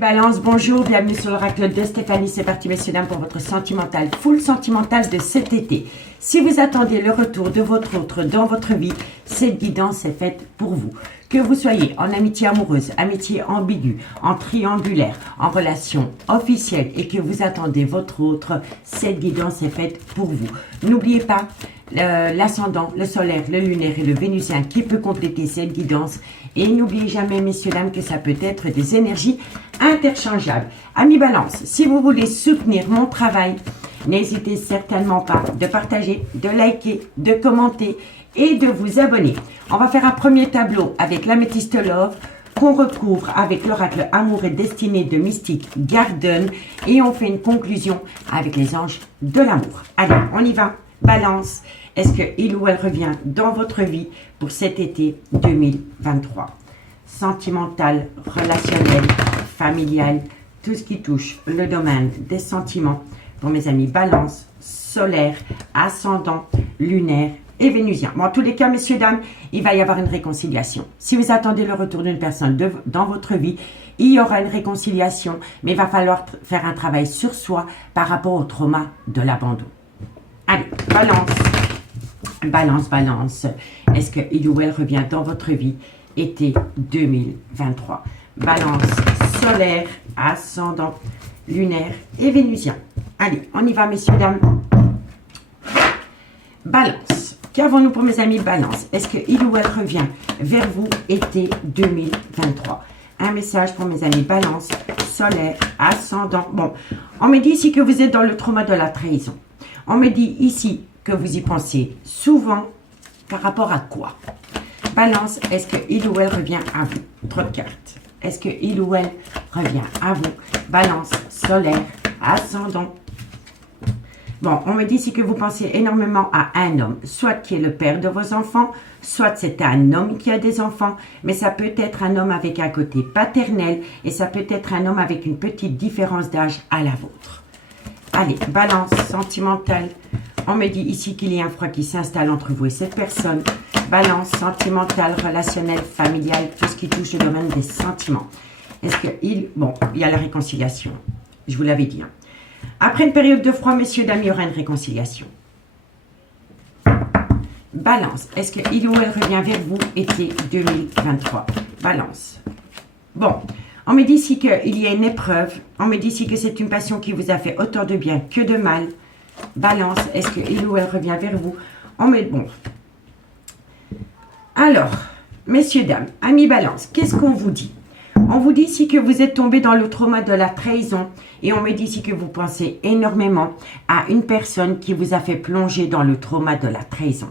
Balance, bonjour, bienvenue sur l'oracle de Stéphanie. C'est parti, messieurs, dames, pour votre sentimental, full sentimental de cet été. Si vous attendez le retour de votre autre dans votre vie, cette guidance est faite pour vous. Que vous soyez en amitié amoureuse, amitié ambiguë, en triangulaire, en relation officielle et que vous attendez votre autre, cette guidance est faite pour vous. N'oubliez pas l'ascendant, le solaire, le lunaire et le vénusien qui peut compléter cette guidance. Et n'oubliez jamais, messieurs, dames, que ça peut être des énergies interchangeables. Amis Balance, si vous voulez soutenir mon travail, n'hésitez certainement pas de partager, de liker, de commenter et de vous abonner. On va faire un premier tableau avec l'améthyste Love qu'on recouvre avec l'oracle Amour et Destinée de Mystique Garden et on fait une conclusion avec les anges de l'amour. Allez, on y va. Balance, est-ce qu'il ou elle revient dans votre vie pour cet été 2023? Sentimental, relationnel, familial, tout ce qui touche le domaine des sentiments pour mes amis Balance, solaire, ascendant, lunaire et vénusien. Bon, en tous les cas, messieurs, dames, il va y avoir une réconciliation. Si vous attendez le retour d'une personne dans votre vie, il y aura une réconciliation, mais il va falloir faire un travail sur soi par rapport au trauma de l'abandon. Allez, Balance, Balance, Balance. Est-ce qu'il ou elle revient dans votre vie été 2023? Balance, solaire, ascendant, lunaire et vénusien. Allez, on y va, messieurs, dames. Balance. Qu'avons-nous pour mes amis Balance? Est-ce qu'il ou elle revient vers vous été 2023? Un message pour mes amis Balance, solaire, ascendant. Bon, on me dit ici que vous êtes dans le trauma de la trahison. On me dit ici que vous y pensez souvent. Par rapport à quoi? Balance, est-ce qu'il ou elle revient à vous? Trop de cartes. Est-ce qu'il ou elle revient à vous? Balance, solaire, ascendant. Bon, on me dit ici que vous pensez énormément à un homme, soit qui est le père de vos enfants, soit c'est un homme qui a des enfants, mais ça peut être un homme avec un côté paternel et ça peut être un homme avec une petite différence d'âge à la vôtre. Allez, Balance, sentimentale. On me dit ici qu'il y a un froid qui s'installe entre vous et cette personne. Balance, sentimentale, relationnelle, familiale, tout ce qui touche le domaine des sentiments. Est-ce qu'il... Bon, il y a la réconciliation. Je vous l'avais dit. Hein. Après une période de froid, messieurs, dames, il y aura une réconciliation. Balance, est-ce qu'il ou elle revient vers vous été 2023? Balance. Bon, on me dit ici qu'il y a une épreuve. On me dit ici que c'est une passion qui vous a fait autant de bien que de mal. Balance, est-ce qu'il ou elle revient vers vous? On met bon. Alors, messieurs, dames, amis Balance, qu'est-ce qu'on vous dit? On vous dit ici que vous êtes tombé dans le trauma de la trahison et on me dit ici que vous pensez énormément à une personne qui vous a fait plonger dans le trauma de la trahison.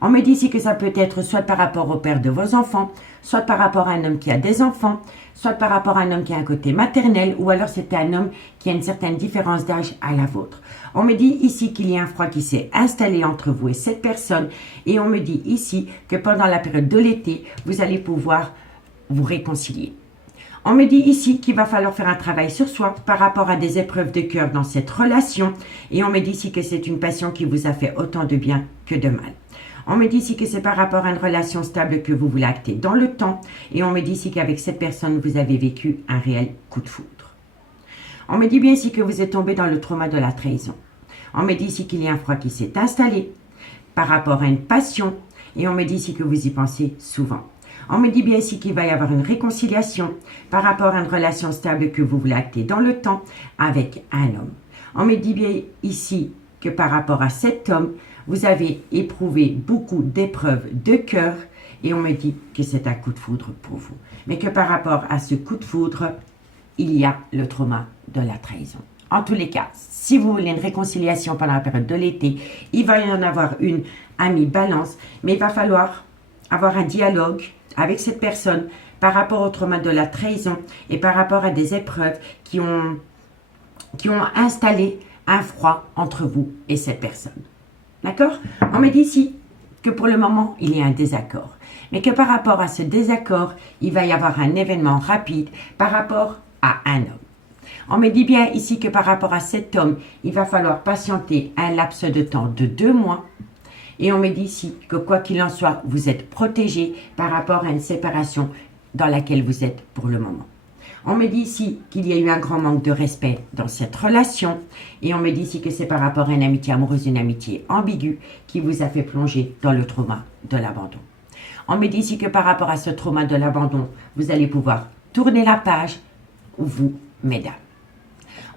On me dit ici que ça peut être soit par rapport au père de vos enfants, soit par rapport à un homme qui a des enfants, soit par rapport à un homme qui a un côté maternel ou alors c'est un homme qui a une certaine différence d'âge à la vôtre. On me dit ici qu'il y a un froid qui s'est installé entre vous et cette personne et on me dit ici que pendant la période de l'été, vous allez pouvoir vous réconcilier. On me dit ici qu'il va falloir faire un travail sur soi par rapport à des épreuves de cœur dans cette relation. Et on me dit ici que c'est une passion qui vous a fait autant de bien que de mal. On me dit ici que c'est par rapport à une relation stable que vous voulez acter dans le temps. Et on me dit ici qu'avec cette personne, vous avez vécu un réel coup de foudre. On me dit bien ici que vous êtes tombé dans le trauma de la trahison. On me dit ici qu'il y a un froid qui s'est installé par rapport à une passion. Et on me dit ici que vous y pensez souvent. On me dit bien ici qu'il va y avoir une réconciliation par rapport à une relation stable que vous voulez acter dans le temps avec un homme. On me dit bien ici que par rapport à cet homme, vous avez éprouvé beaucoup d'épreuves de cœur et on me dit que c'est un coup de foudre pour vous. Mais que par rapport à ce coup de foudre, il y a le trauma de la trahison. En tous les cas, si vous voulez une réconciliation pendant la période de l'été, il va y en avoir une amie Balance, mais il va falloir avoir un dialogue avec cette personne par rapport au trauma de la trahison et par rapport à des épreuves qui ont installé un froid entre vous et cette personne. D'accord? On me dit ici que pour le moment, il y a un désaccord. Mais que par rapport à ce désaccord, il va y avoir un événement rapide par rapport à un homme. On me dit bien ici que par rapport à cet homme, il va falloir patienter un laps de temps de 2 mois. Et on me dit ici que quoi qu'il en soit, vous êtes protégé par rapport à une séparation dans laquelle vous êtes pour le moment. On me dit ici qu'il y a eu un grand manque de respect dans cette relation. Et on me dit ici que c'est par rapport à une amitié amoureuse, une amitié ambiguë qui vous a fait plonger dans le trauma de l'abandon. On me dit ici que par rapport à ce trauma de l'abandon, vous allez pouvoir tourner la page, vous, mesdames.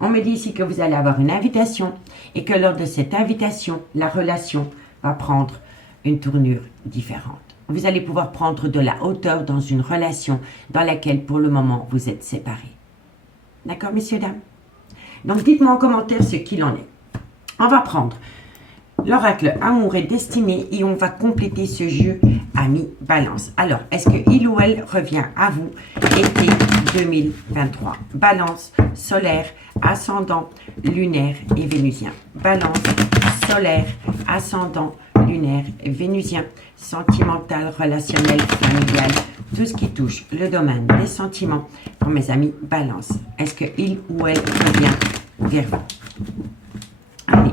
On me dit ici que vous allez avoir une invitation et que lors de cette invitation, la relation va prendre une tournure différente. Vous allez pouvoir prendre de la hauteur dans une relation dans laquelle, pour le moment, vous êtes séparés. D'accord, messieurs, dames? Donc, dites-moi en commentaire ce qu'il en est. On va prendre l'oracle Amour et Destinée et on va compléter ce jeu Ami Balance. Alors, est-ce que il ou elle revient à vous été 2023? Balance, solaire, ascendant, lunaire et vénusien. Balance, solaire, ascendant, lunaire, vénusien, sentimental, relationnel, familial, tout ce qui touche le domaine des sentiments pour mes amis Balance. Est-ce que il ou elle revient vers vous? Allez.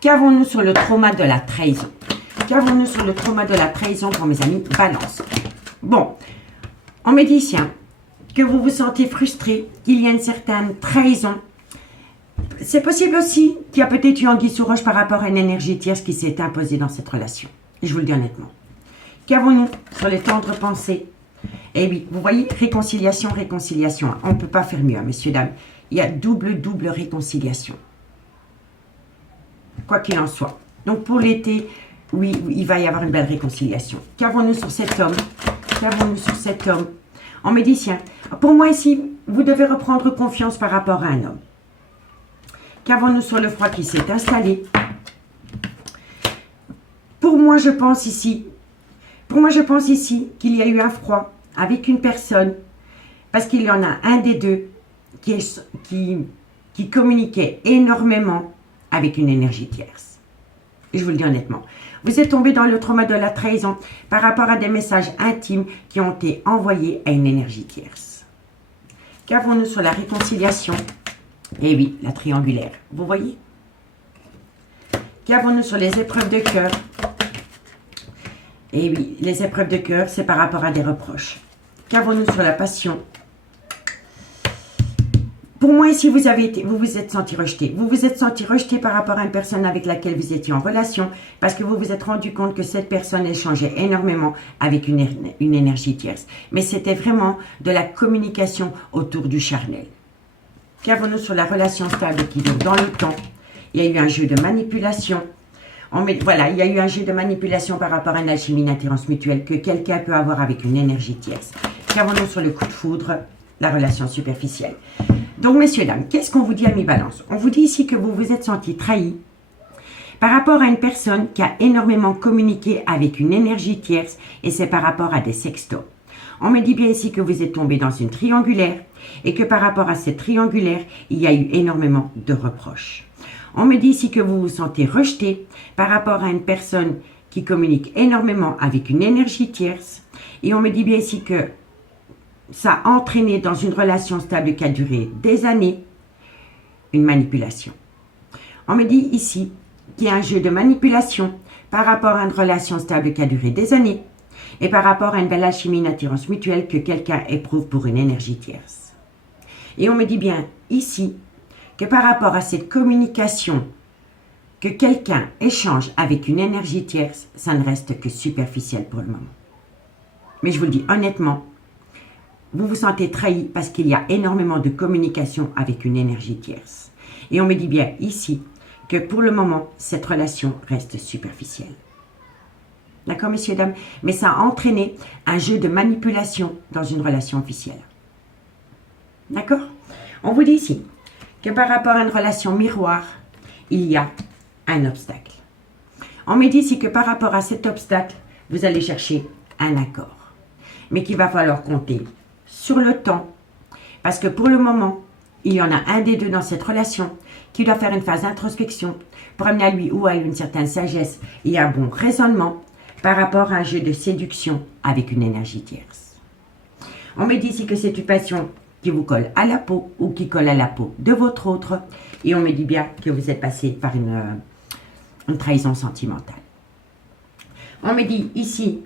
Qu'avons-nous sur le trauma de la trahison? Qu'avons-nous sur le trauma de la trahison pour mes amis Balance? Bon, on me dit ici que vous vous sentez frustré, qu'il y a une certaine trahison. C'est possible aussi qu'il y a peut-être eu anguille sous roche par rapport à une énergie tierce qui s'est imposée dans cette relation. Et je vous le dis honnêtement. Qu'avons-nous sur les tendres pensées? Eh oui, vous voyez, réconciliation, réconciliation. On ne peut pas faire mieux, messieurs, dames. Il y a double réconciliation. Quoi qu'il en soit. Donc pour l'été, oui, il va y avoir une belle réconciliation. Qu'avons-nous sur cet homme? Qu'avons-nous sur cet homme? En médecin, pour moi ici, vous devez reprendre confiance par rapport à un homme. Qu'avons-nous sur le froid qui s'est installé? Pour moi, je pense ici qu'il y a eu un froid avec une personne, parce qu'il y en a un des deux qui communiquait énormément avec une énergie tierce. Et je vous le dis honnêtement. Vous êtes tombé dans le trauma de la trahison par rapport à des messages intimes qui ont été envoyés à une énergie tierce. Qu'avons-nous sur la réconciliation? Eh oui, la triangulaire. Vous voyez? Qu'avons-nous sur les épreuves de cœur? Eh oui, les épreuves de cœur, c'est par rapport à des reproches. Qu'avons-nous sur la passion? Pour moi, ici, vous vous êtes senti rejeté. Vous vous êtes senti rejeté par rapport à une personne avec laquelle vous étiez en relation parce que vous vous êtes rendu compte que cette personne échangeait énormément avec une énergie tierce. Mais c'était vraiment de la communication autour du charnel. Qu'avons-nous sur la relation stable qui dure dans le temps? Il y a eu un jeu de manipulation. Voilà, il y a eu un jeu de manipulation par rapport à une alchimie d'attirance mutuelle que quelqu'un peut avoir avec une énergie tierce. Qu'avons-nous sur le coup de foudre? La relation superficielle. Donc, messieurs, dames, qu'est-ce qu'on vous dit, amis Balance? On vous dit ici que vous vous êtes senti trahi par rapport à une personne qui a énormément communiqué avec une énergie tierce et c'est par rapport à des sextos. On me dit bien ici que vous êtes tombé dans une triangulaire et que par rapport à cette triangulaire, il y a eu énormément de reproches. On me dit ici que vous vous sentez rejeté par rapport à une personne qui communique énormément avec une énergie tierce et on me dit bien ici que ça a entraîné dans une relation stable qui a duré des années, une manipulation. On me dit ici qu'il y a un jeu de manipulation par rapport à une relation stable qui a duré des années et par rapport à une belle alchimie, une attirance mutuelle que quelqu'un éprouve pour une énergie tierce. Et on me dit bien ici que par rapport à cette communication que quelqu'un échange avec une énergie tierce, ça ne reste que superficiel pour le moment. Mais je vous le dis honnêtement, vous vous sentez trahi parce qu'il y a énormément de communication avec une énergie tierce. Et on me dit bien ici que pour le moment, cette relation reste superficielle. D'accord, messieurs, dames? Mais ça a entraîné un jeu de manipulation dans une relation officielle. D'accord? On vous dit ici que par rapport à une relation miroir, il y a un obstacle. On me dit ici que par rapport à cet obstacle, vous allez chercher un accord. Mais qu'il va falloir compter sur le temps, parce que pour le moment, il y en a un des deux dans cette relation qui doit faire une phase d'introspection pour amener à lui ou à elle une certaine sagesse et un bon raisonnement par rapport à un jeu de séduction avec une énergie tierce. On me dit ici que c'est une passion qui vous colle à la peau ou qui colle à la peau de votre autre et on me dit bien que vous êtes passé par une trahison sentimentale. On me dit ici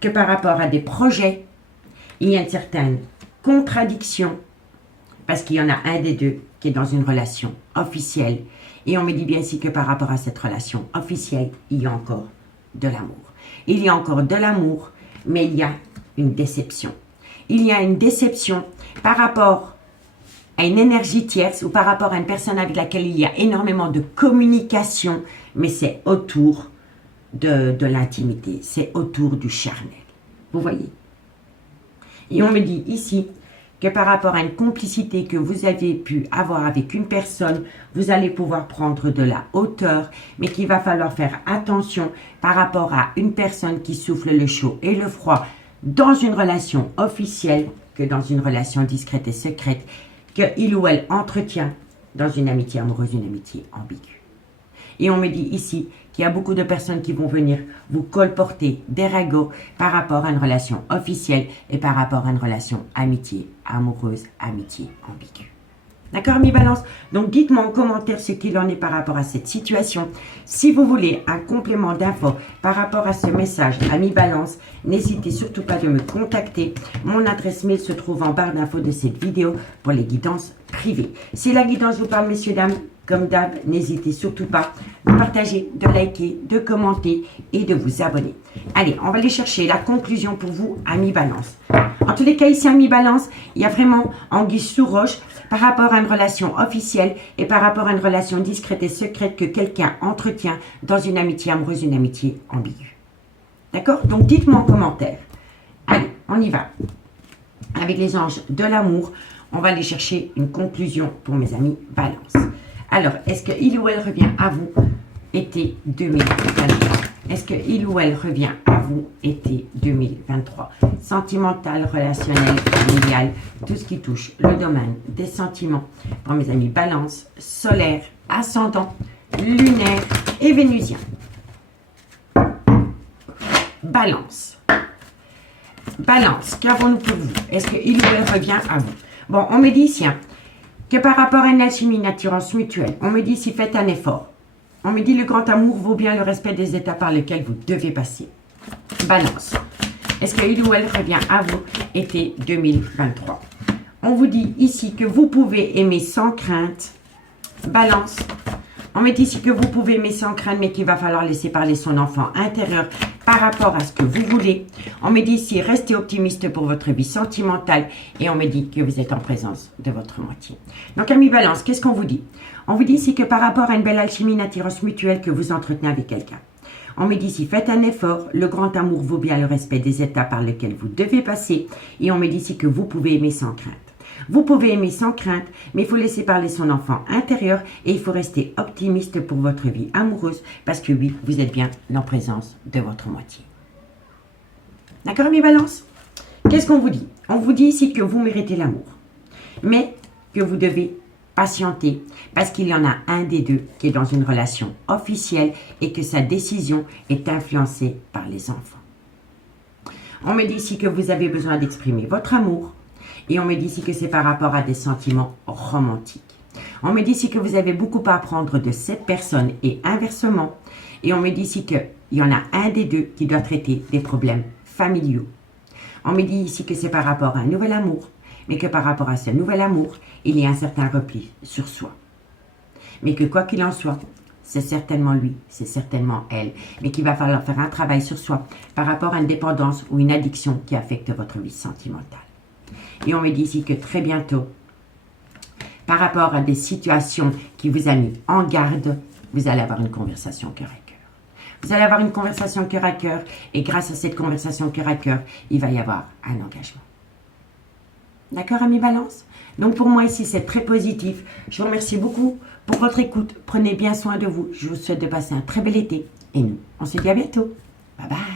que par rapport à des projets, il y a une certaine contradiction, parce qu'il y en a un des deux qui est dans une relation officielle. Et on me dit bien ici que par rapport à cette relation officielle, il y a encore de l'amour. Il y a encore de l'amour, mais il y a une déception. Il y a une déception par rapport à une énergie tierce ou par rapport à une personne avec laquelle il y a énormément de communication, mais c'est autour de l'intimité, c'est autour du charnel. Vous voyez? Et on me dit ici que par rapport à une complicité que vous avez pu avoir avec une personne, vous allez pouvoir prendre de la hauteur, mais qu'il va falloir faire attention par rapport à une personne qui souffle le chaud et le froid dans une relation officielle que dans une relation discrète et secrète, qu'il ou elle entretient dans une amitié amoureuse, une amitié ambiguë. Et on me dit ici qu'il y a beaucoup de personnes qui vont venir vous colporter des ragots par rapport à une relation officielle et par rapport à une relation amitié amoureuse, amitié ambiguë. D'accord, amis Balance? Donc, dites-moi en commentaire ce qu'il en est par rapport à cette situation. Si vous voulez un complément d'infos par rapport à ce message, amis Balance, n'hésitez surtout pas de me contacter. Mon adresse mail se trouve en barre d'infos de cette vidéo pour les guidances privées. Si la guidance vous parle, messieurs, dames, comme d'hab, n'hésitez surtout pas de partager, de liker, de commenter et de vous abonner. Allez, on va aller chercher la conclusion pour vous, amis Balance. En tous les cas, ici, amis Balance, il y a vraiment anguille sous roche par rapport à une relation officielle et par rapport à une relation discrète et secrète que quelqu'un entretient dans une amitié amoureuse, une amitié ambiguë. D'accord? Donc, dites-moi en commentaire. Allez, on y va. Avec les anges de l'amour, on va aller chercher une conclusion pour mes amis Balance. Alors, est-ce qu'il ou elle revient à vous été 2023? Est-ce qu'il ou elle revient à vous été 2023? Sentimental, relationnel, familial, tout ce qui touche le domaine des sentiments pour mes amis Balance, solaire, ascendant, lunaire et vénusien. Balance. Balance, qu'avons-nous pour vous? Est-ce qu'il ou elle revient à vous? Bon, on me dit ici que par rapport à une alchimie, une attirance mutuelle, on me dit si faites un effort. On me dit le grand amour vaut bien le respect des étapes par lesquels vous devez passer. Balance. Est-ce qu'il ou elle revient à vous été 2023? On vous dit ici que vous pouvez aimer sans crainte. Balance. On me dit ici que vous pouvez aimer sans crainte, mais qu'il va falloir laisser parler son enfant intérieur par rapport à ce que vous voulez. On me dit ici, restez optimiste pour votre vie sentimentale et on me dit que vous êtes en présence de votre moitié. Donc, amis Balance, qu'est-ce qu'on vous dit? On vous dit ici que par rapport à une belle alchimie, une attirance mutuelle que vous entretenez avec quelqu'un, on me dit ici, faites un effort, le grand amour vaut bien le respect des étapes par lesquelles vous devez passer et on me dit ici que vous pouvez aimer sans crainte. Vous pouvez aimer sans crainte, mais il faut laisser parler son enfant intérieur et il faut rester optimiste pour votre vie amoureuse parce que oui, vous êtes bien en présence de votre moitié. D'accord, mes Balances? Qu'est-ce qu'on vous dit? On vous dit ici que vous méritez l'amour, mais que vous devez patienter parce qu'il y en a un des deux qui est dans une relation officielle et que sa décision est influencée par les enfants. On me dit ici que vous avez besoin d'exprimer votre amour. Et on me dit ici que c'est par rapport à des sentiments romantiques. On me dit ici que vous avez beaucoup à apprendre de cette personne et inversement. Et on me dit ici qu'il y en a un des deux qui doit traiter des problèmes familiaux. On me dit ici que c'est par rapport à un nouvel amour, mais que par rapport à ce nouvel amour, il y a un certain repli sur soi. Mais que quoi qu'il en soit, c'est certainement lui, c'est certainement elle, mais qu'il va falloir faire un travail sur soi par rapport à une dépendance ou une addiction qui affecte votre vie sentimentale. Et on me dit ici que très bientôt, par rapport à des situations qui vous ont mis en garde, vous allez avoir une conversation cœur à cœur. Vous allez avoir une conversation cœur à cœur et grâce à cette conversation cœur à cœur, il va y avoir un engagement. D'accord, amis Balance? Donc pour moi ici, c'est très positif. Je vous remercie beaucoup pour votre écoute. Prenez bien soin de vous. Je vous souhaite de passer un très bel été. Et nous, on se dit à bientôt. Bye bye.